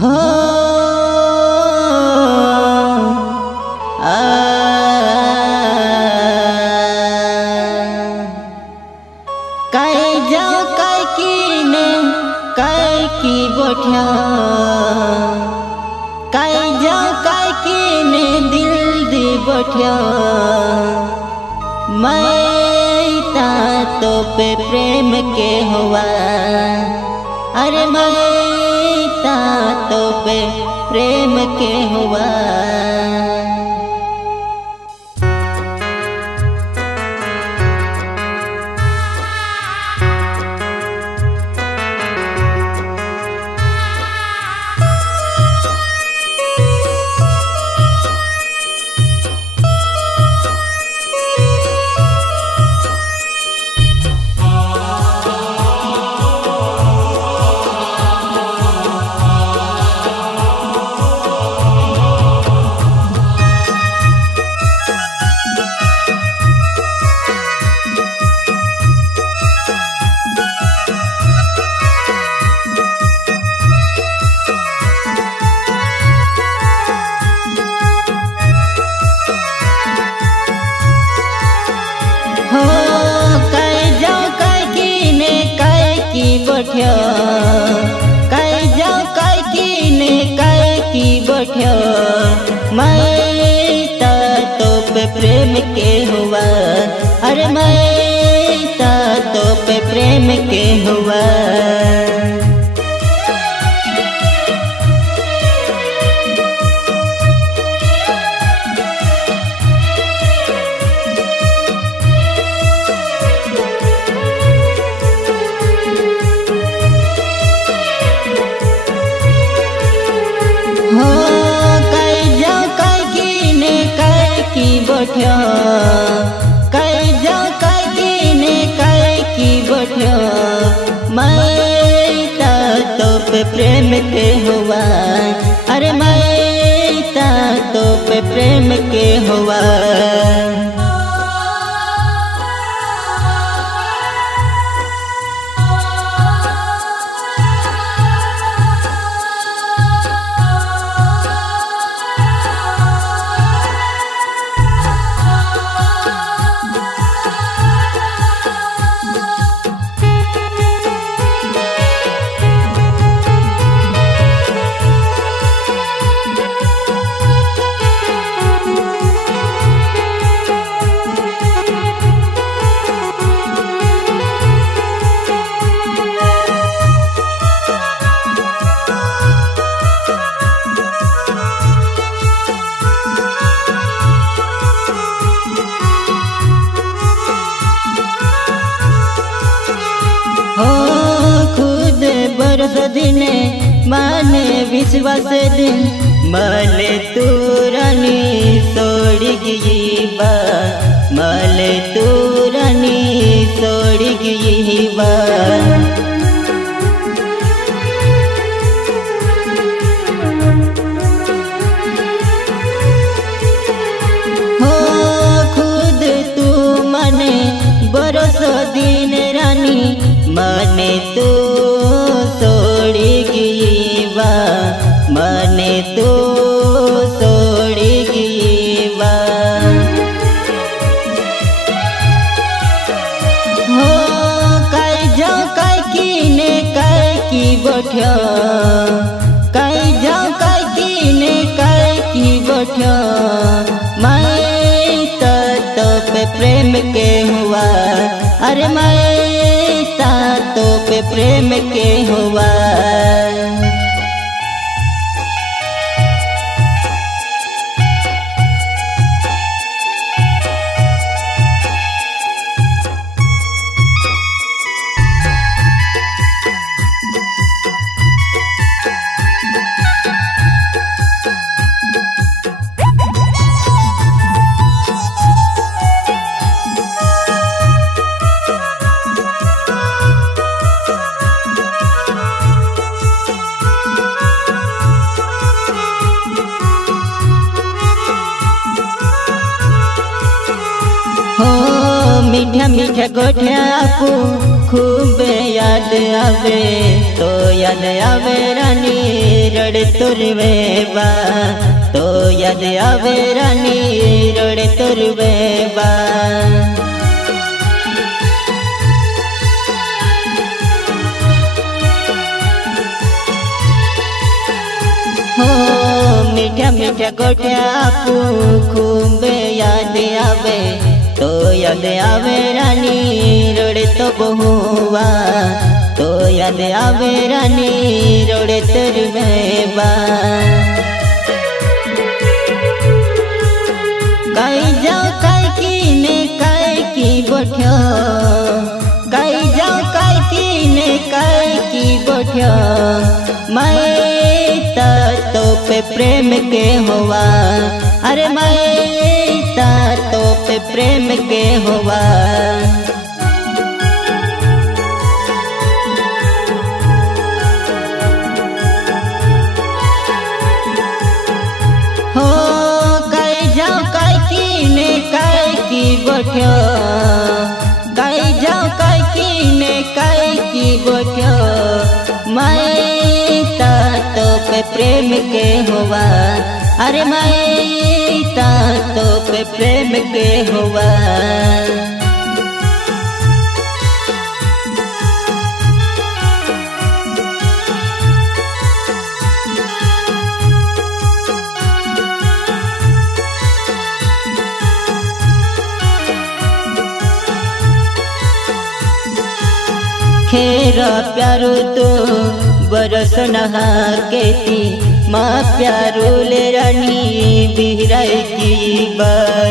हो कई जाओ कई की ने कई की बोठिया कई जाओ कई की ने दिल दी बोठिया मैं तो पे प्रेम के हुआ अरे मैं तो पे प्रेम के हुआ कई जाओ कई की ने कई की बैठो मैं तो पे प्रेम के हुआ अरे मैं तो पे प्रेम के हुआ कई जाओ कई की ने कई की बैठो मैं तो पे प्रेम के हुआ अरे मैं तो पे प्रेम के हुआ बरस दिन माने विश्वास दिन मले तू रानी सोड़ी गई बा मले तू रानी सोड़ी गई बा हो खुद तू मने बरस दिन रानी मने तू मने तो सोड़ी गई बा हो कई जाओ कई की ने कई की बैठो कई जाओ कई की ने कई की बैठो मैं तो पे प्रेम के हुआ अरे मैं तो पे प्रेम के हुआ मीठा मीठा गोठिया को खूब याद आवे तो याद आवे रानी रड़ तुरवे बा तो याद आवे रानी रड़ तुरवे बा। हो मीठा मीठा गोठिया आपू खूब याद आवे तो याद आवे रानी रोड़े तो बहुआ तो याद आवे रानी रोड़े तुरवे बा। कई जाओ कई की ने कई की बोठ्यो कई जाओ कई की ने कई की बोठ्यो मैं तो पे प्रेम के हुआ अरे मैं तो पे प्रेम के हुआ। हो कई जाओ कई की ने कई की बोठ्यो कई जाओ कई की ने कई की बोठ्यो मैं तो पे प्रेम के हुआ अरे मैं तो पे प्रेम के हुआ। खेरा प्यारो तो बरस नहा के थी माँ प्यारो ले रानी बिहराई की बार।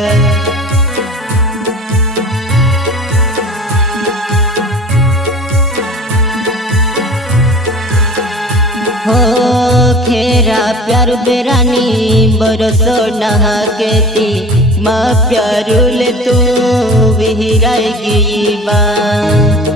हो खेरा प्यारो बेरानी बरस नहा के थी माँ प्यारो ले तू बिहराई की बार।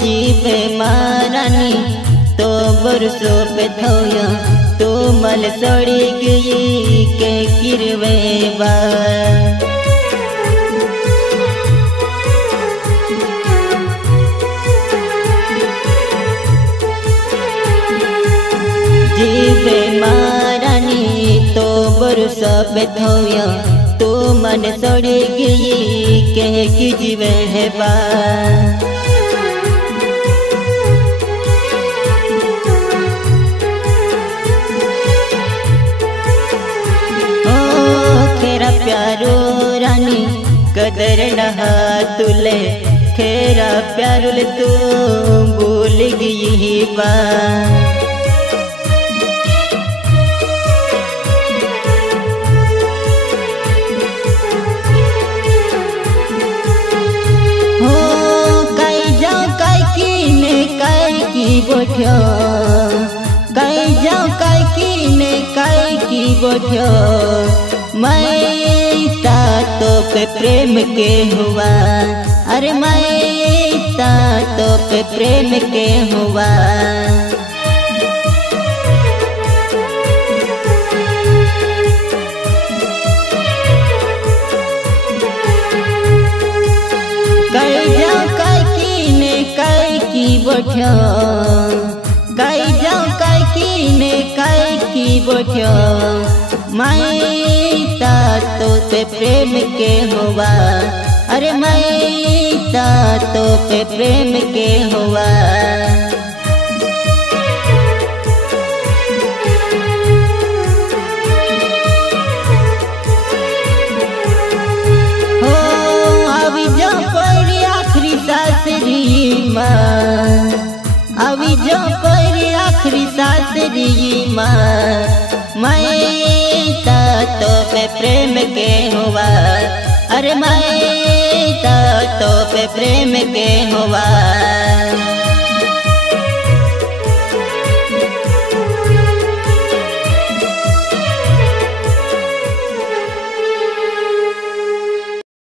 जीवे मारानी तो बरसों पे थोया तो मल सड़ी गई के किरवे बा। जीवे मारानी तो बरसों पे थोया तो मन सड़ी गई के की जीवे है बा। प्यारो रानी कदर नहा तुले खेरा प्यारो ले तू भूल गई बा। हो कई जाओ कई की ने कई की बोठ्यो कई जाओ कई की ने कई की बोठ्यो मैं तो पे प्रेम के हुआ अरे मैं तो पे प्रेम के हुआ। कई जाओ कई की ने कई की बोठ्यो कई जाओ कई की ने कई की बोठ्यो मैं तो पे प्रेम के हुआ अरे मैं तो पे प्रेम के हुआ। अभी जो पर आखिरी सांस री मैं तो पे प्रेम के हुआ, अरे मैं तो पे प्रेम के हुआ।